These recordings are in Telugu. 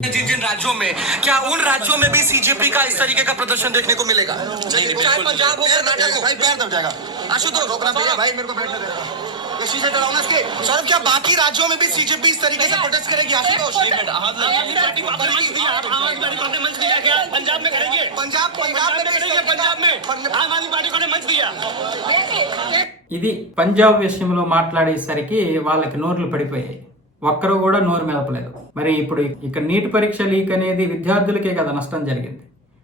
जिन जिन राज्यों में, क्या उन राज्यों में भी सीजेपी का इस तरीके का प्रदर्शन देखने को मिलेगा? चाहे पंजाब हो, कर्नाटक हो। भाई पैर दब जाएगा। आशुतोष रोकना भैया, भाई मेरे को बैठने दे। इसी से डराओ ना इसके। सौरभ, क्या बाकी राज्यों में भी सीजेपी इस तरीके से प्रोटेस्ट करेगी? आशुतोष, आम आदमी पार्टी ने मंच दिया क्या? पंजाब में करेंगे, पंजाब में करेंगे, पंजाब में आम आदमी पार्टी को मंच दिया। ఇది పంజాబ్ విషయంలో మాట్లాడేసరికి వాళ్ళకి నోర్లు పడిపోయాయి. ఒక్కరు కూడా నోరు మెదపలేదు. మరి ఇప్పుడు ఇక్కడ నీట్ పరీక్ష లీక్ అనేది విద్యార్థులకే కదా నష్టం జరిగింది.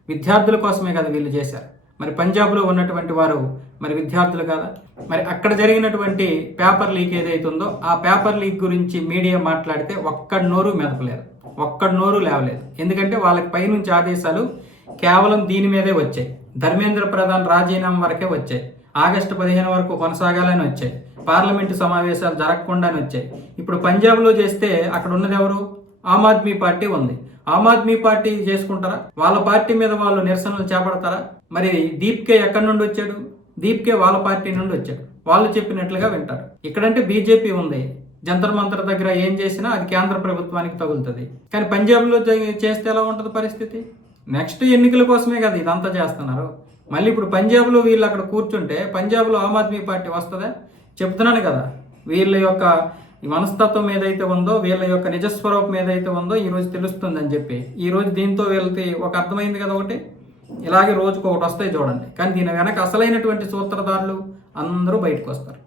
విద్యార్థుల కోసమే కదా వీళ్ళు చేశారు. మరి పంజాబ్లో ఉన్నటువంటి వారు మరి విద్యార్థులు కదా. మరి అక్కడ జరిగినటువంటి పేపర్ లీక్ ఏదైతే ఉందో ఆ పేపర్ లీక్ గురించి మీడియా మాట్లాడితే ఒక్కడి నోరు మెదపలేదు, ఒక్కడి నోరు లేవలేదు. ఎందుకంటే వాళ్ళకి పైనుంచి ఆదేశాలు కేవలం దీని మీదే వచ్చాయి. ధర్మేంద్ర ప్రధాన్ రాజీనామా వరకే వచ్చాయి. ఆగస్టు 15 వరకు కొనసాగాలని వచ్చాయి. పార్లమెంటు సమావేశాలు జరగకుండానే వచ్చాయి. ఇప్పుడు పంజాబ్లో చేస్తే అక్కడ ఉన్నది ఎవరు? ఆమ్ ఆద్మీ పార్టీ ఉంది. ఆమ్ ఆద్మీ పార్టీ చేసుకుంటారా? వాళ్ళ పార్టీ మీద వాళ్ళు నిరసనలు చేపడతారా? మరి దీప్కే ఎక్కడి నుండి వచ్చాడు? దీప్కే వాళ్ళ పార్టీ నుండి వచ్చాడు. వాళ్ళు చెప్పినట్లుగా వింటారు. ఇక్కడంటే బీజేపీ ఉంది. జంతర్ మంతర్ దగ్గర ఏం చేసినా అది కేంద్ర ప్రభుత్వానికి తగులుతుంది. కానీ పంజాబ్లో చేస్తే ఎలా ఉంటుంది పరిస్థితి? నెక్స్ట్ ఎన్నికల కోసమే కదా ఇదంతా చేస్తున్నారు. మళ్ళీ ఇప్పుడు పంజాబ్లో వీళ్ళు అక్కడ కూర్చుంటే పంజాబ్లో ఆమ్ ఆద్మీ పార్టీ వస్తుందా? చెప్తున్నాను కదా, వీళ్ళ యొక్క మనస్తత్వం ఏదైతే ఉందో, వీళ్ళ యొక్క నిజస్వరూపం ఏదైతే ఉందో ఈరోజు తెలుస్తుందని చెప్పి ఈరోజు దీంతో వీళ్ళకి ఒక అర్థమైంది కదా. ఒకటి ఇలాగే రోజుకు ఒకటి వస్తాయి చూడండి. కానీ దీని వెనక అసలైనటువంటి సూత్రధారులు అందరూ బయటకు వస్తారు.